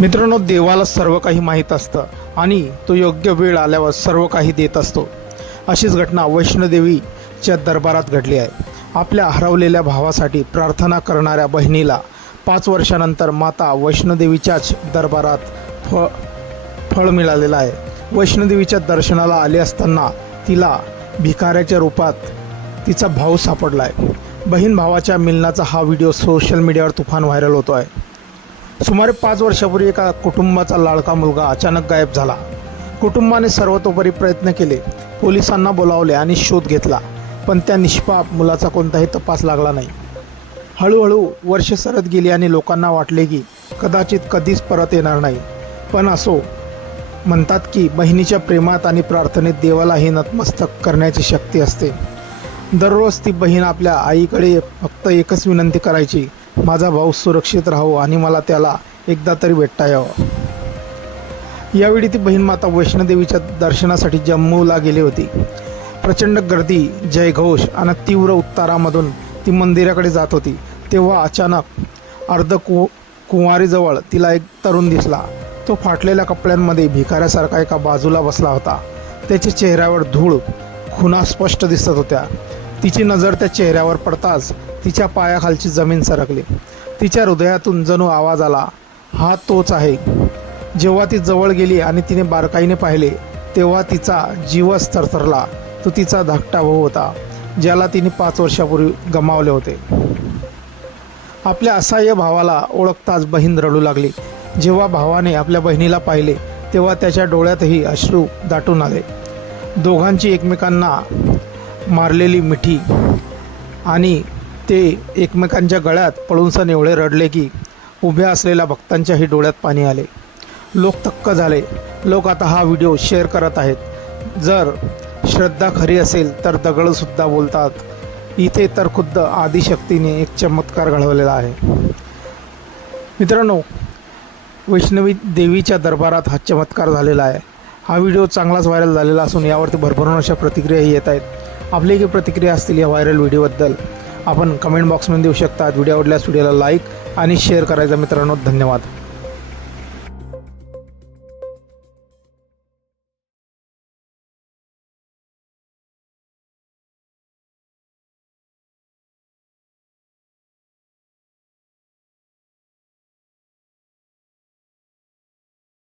मित्रांनो, देवाला सर्व काही माहीत असतं आणि तो योग्य वेळ आल्यावर सर्व काही देत असतो. अशीच घटना वैष्णोदेवीच्या दरबारात घडली आहे. आपल्या हरवलेल्या भावासाठी प्रार्थना करणाऱ्या बहिणीला 5 वर्षानंतर माता वैष्णोदेवीच्याच दरबारात फळ मिळालेलं आहे. वैष्णोदेवीच्या दर्शनाला आले असताना तिला भिकाऱ्याच्या रूपात तिचा भाऊ सापडला आहे. बहीण भावाच्या मिलनाचा हा व्हिडिओ सोशल मीडियावर तुफान व्हायरल होतो आहे. सुमारे 5 वर्षापूर्वी एका कुटुंबाचा लाडका मुलगा अचानक गायब झाला. कुटुंबाने सर्वतोपरी प्रयत्न केले, पोलिसांना बोलावले आणि शोध घेतला, पण त्या निष्पाप मुलाचा कोणताही तपास लागला नाही. हळूहळू वर्ष सरत गेली आणि लोकांना वाटले की कदाचित कधीच परत येणार नाही. पण असो म्हणतात की बहिणीच्या प्रेमात आणि प्रार्थनेत देवालाही नतमस्तक करण्याची शक्ती असते. दररोज ती बहीण आपल्या आईकडे फक्त एकच विनंती करायची, माझा भाऊ सुरक्षित राहो आणि मला त्याला एकदा तरी भेटता यावं. यावेळी ती बहीण माता वैष्णोदेवीच्या दर्शनासाठी जम्मूला गेली होती. प्रचंड गर्दी, जयघोष आणि तीव्र उत्तारामधून ती मंदिराकडे जात होती. तेव्हा अचानक कुंवारीजवळ तिला एक तरुण दिसला. तो फाटलेल्या कपड्यांमध्ये भिकाऱ्यासारखा एका बाजूला बसला होता. त्याच्या चेहऱ्यावर धूळ खुणा स्पष्ट दिसत होत्या. तिची नजर त्या चेहऱ्यावर पडताच तिच्या पायाखालची जमीन सरकली. तिच्या हृदयातून जणू आवाज आला, हा तोच आहे. जेव्हा ती जवळ गेली आणि तिने बारकाईने पाहिले तेव्हा तिचा जीवच थरथरला. तो तिचा धाकटा भाऊ होता, ज्याला तिने 5 वर्षापूर्वी गमावले होते. आपल्या असहाय्य भावाला ओळखताच बहीण रडू लागली. जेव्हा भावाने आपल्या बहिणीला पाहिले तेव्हा त्याच्या डोळ्यातही अश्रू दाटून आले. दोघांची एकमेकांना मारलेली मिठी आणि ते एकमेकांच्या गळ्यात पळूनसण एवढे रडले की उभ्या असलेल्या भक्तांच्याही डोळ्यात पाणी आले. लोक थक्क झाले. लोक आता हा व्हिडिओ शेअर करत आहेत. जर श्रद्धा खरी असेल तर दगडसुद्धा बोलतात. इथे तर खुद्द आदिशक्तीने एक चमत्कार घडवलेला आहे. मित्रांनो, वैष्णवी देवीच्या दरबारात हा चमत्कार झालेला आहे. हा व्हिडिओ चांगलाच व्हायरल झालेला असून यावरती भरभरून अशा प्रतिक्रियाही येत आहेत. आपली काही प्रतिक्रिया असतील या व्हायरल व्हिडिओबद्दल आपण कमेंट बॉक्समध्ये देऊ शकता. व्हिडिओ आवडल्यास व्हिडिओला लाईक आणि शेअर करायचा. मित्रांनो, धन्यवाद.